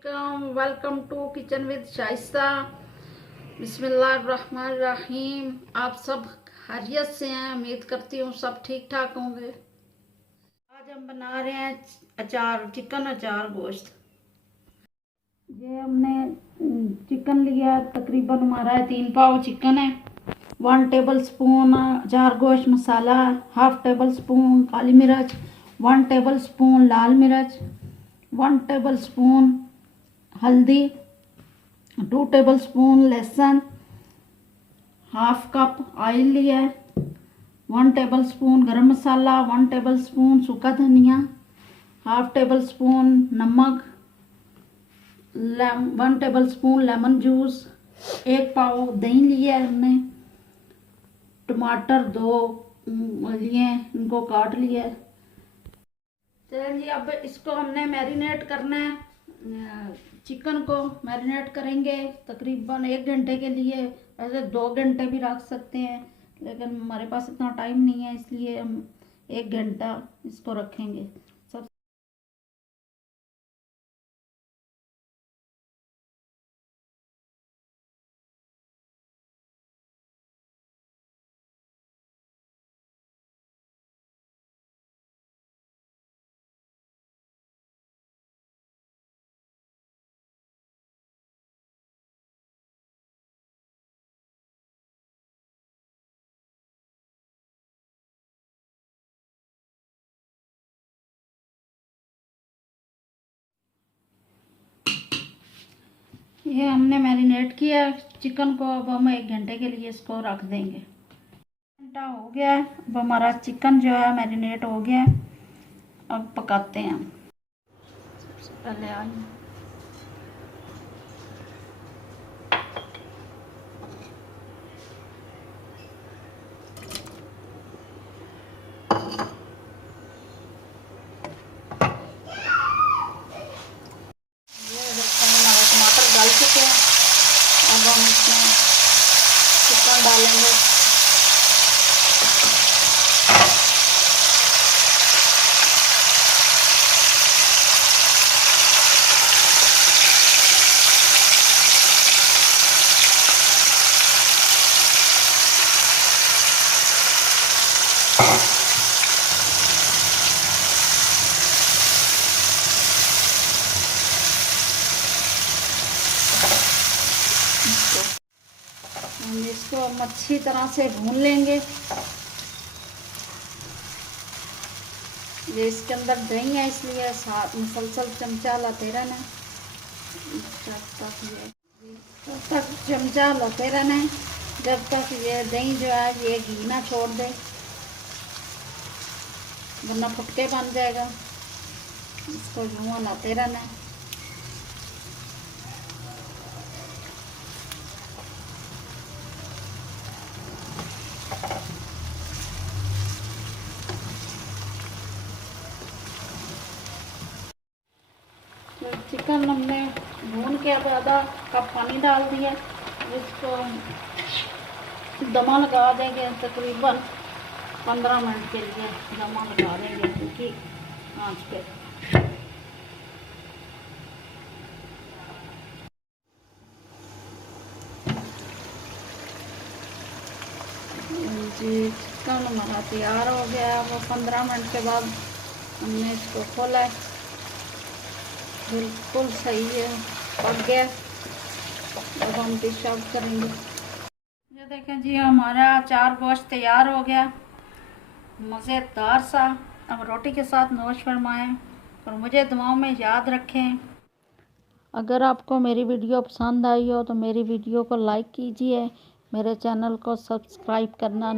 अस्सलामुअलैकुम, welcome to kitchen with Shaista. बिस्मिल्लाहिर्रहमानिर्रहीम। आप सब खैरियत से हैं, उम्मीद करती हूँ सब ठीक ठाक होंगे। आज हम बना रहे हैं अचार, चिकन अचार गोश्त। ये हमने चिकन लिया, तकरीबन हमारा 3 पाव चिकन है। 1 टेबल स्पून अचार गोश्त मसाला, हाफ टेबल स्पून काली मिर्च, 1 टेबल स्पून लाल मिर्च, 1 टेबल स्पून हल्दी, 2 टेबल स्पून लहसुन, हाफ कप ऑयल लिया है, 1 टेबल स्पून गरम मसाला, 1 टेबल स्पून सूखा धनिया, हाफ टेबल स्पून नमक, 1 टेबल स्पून लेमन जूस, 1 पाव दही लिया है हमने, टमाटर 2 लिए हैं, इनको काट लिया है। चलिए अब इसको हमने मैरिनेट करना है। चिकन को मैरिनेट करेंगे तकरीबन 1 घंटे के लिए। वैसे 2 घंटे भी रख सकते हैं, लेकिन हमारे पास इतना टाइम नहीं है, इसलिए हम 1 घंटा इसको रखेंगे। सब ये हमने मैरिनेट किया चिकन को। अब हम 1 घंटे के लिए इसको रख देंगे। घंटा हो गया है, अब हमारा चिकन जो है मैरिनेट हो गया है। अब पकाते हैं। सबसे पहले आइए, टमाटर डाल चुके हैं। अब हम इसमें चिकन डालेंगे। हम इसको हम अच्छी तरह से भून लेंगे। ये इसके अंदर दही है, इसलिए साथ मुसलसल चमचा लाते रहना जब तक चमचा लाते रहना है, जब तक ये दही जो है ये घी ना छोड़ दे, वरना फुटके बन जाएगा। इसको यूँ हिलाते रहना है। चिकन हमने भून के अब आधा कप पानी डाल दिया। इसको दमा लगा देंगे, तकरीबन 15 मिनट के लिए दमा लगा देंगे क्योंकि आँच पे। जी चिकन हमारा तैयार हो गया। वो 15 मिनट के बाद हमने इसको खोला है, बिल्कुल सही है, पक गया। अब हम डिश आउट करेंगे। ये देखें जी, हमारा अचार गोश्त तैयार हो गया, मज़ेदार सा। अब रोटी के साथ नोश फरमाएं और मुझे दुआओं में याद रखें। अगर आपको मेरी वीडियो पसंद आई हो तो मेरी वीडियो को लाइक कीजिए, मेरे चैनल को सब्सक्राइब करना